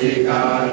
จ